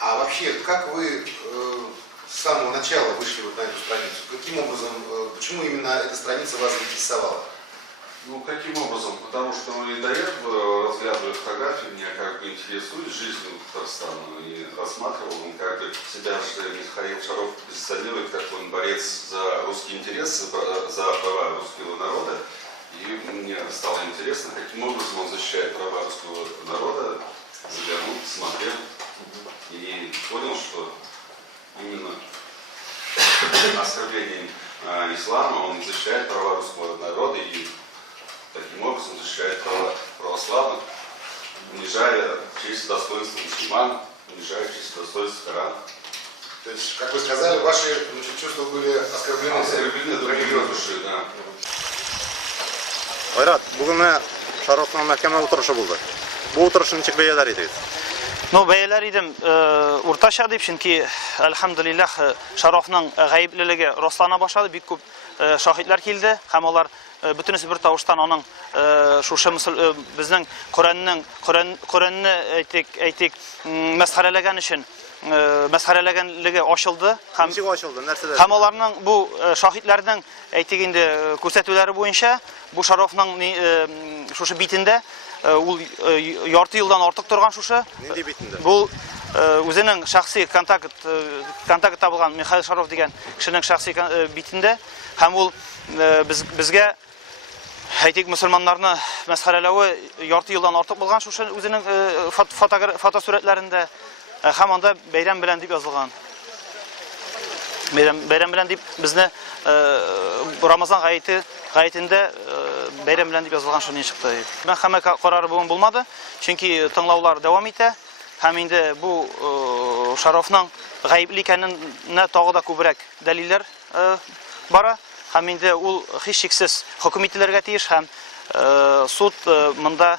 А вообще, как вы с самого начала вышли вот на эту страницу? Каким образом, почему именно эта страница вас заинтересовала? Ну, каким образом? Потому что и до этого, разглядывая фотографии, меня как бы интересует жизнь Татарстана. И рассматривал, он как бы себя же Михаил Шаров позиционирует как он борец за русские интересы, за права русского народа. И мне стало интересно, каким образом он защищает права русского народа. Заглянул, посмотрел и понял, что именно оскорблением ислама он защищает права русского народа и таким образом защищает права православных, унижая честь и достоинство мусульман, унижая честь и достоинство Корана. То есть, как вы сказали, ваши чувства были оскорблены. Оскорблены другие души, да. Айрат, бүгін Шаровтың мәхкәмә отырышы булды. Бу отырышны ничек бәяләр идегез? Ну, бәяләр идем уртача дип, чөнки әлхәмдүлиллаһ Шаровның гаеплелеге раслана башлады, бик күп шаһидлар килде һәм алар бөтенесе бер тавыштан аның шушы безнең Коръәнне әйтик мәсхәрәләгән өчен мәсхәрәләгәнлеге ачылды һәм һәм аларның бу шаһидларның әйтик инде күрсәтүләре буенча бу Шаровның шушы битендә ул ярты елдан артык торган шушы. Нинди битендә? Бу үзенең шәхси контакт табылган Михаил Шаров дигән кешенең шәхси битендә һәм ул безгә әйтик мөселманнарны мәсхәрәләве ярты елдан артык булган шушы үзенең фотосурәтләрендә һәм анда бәйрәм белән дип язылган. Бәйрәм белән дип безне Рамазан гаетендә бәйрәм белән дип язылган шуны чыкты. Мәхкәмә карары бүген булмады, чөнки тыңлаулар дәвам итә. Һәм инде бу Шаровның гаепле икәненә тагы да күбрәк дәлилләр бара. Һәм инде ул һичшиксез хөкем ителергә тиеш һәм суд монда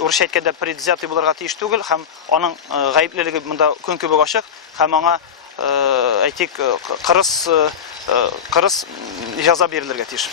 урысча әйткәндә предвзятый булырга тиеш түгел һәм аның гаеплелеге монда көн кебек ачык һәм аңа әйтик кырыс җәза бирелергә тиеш.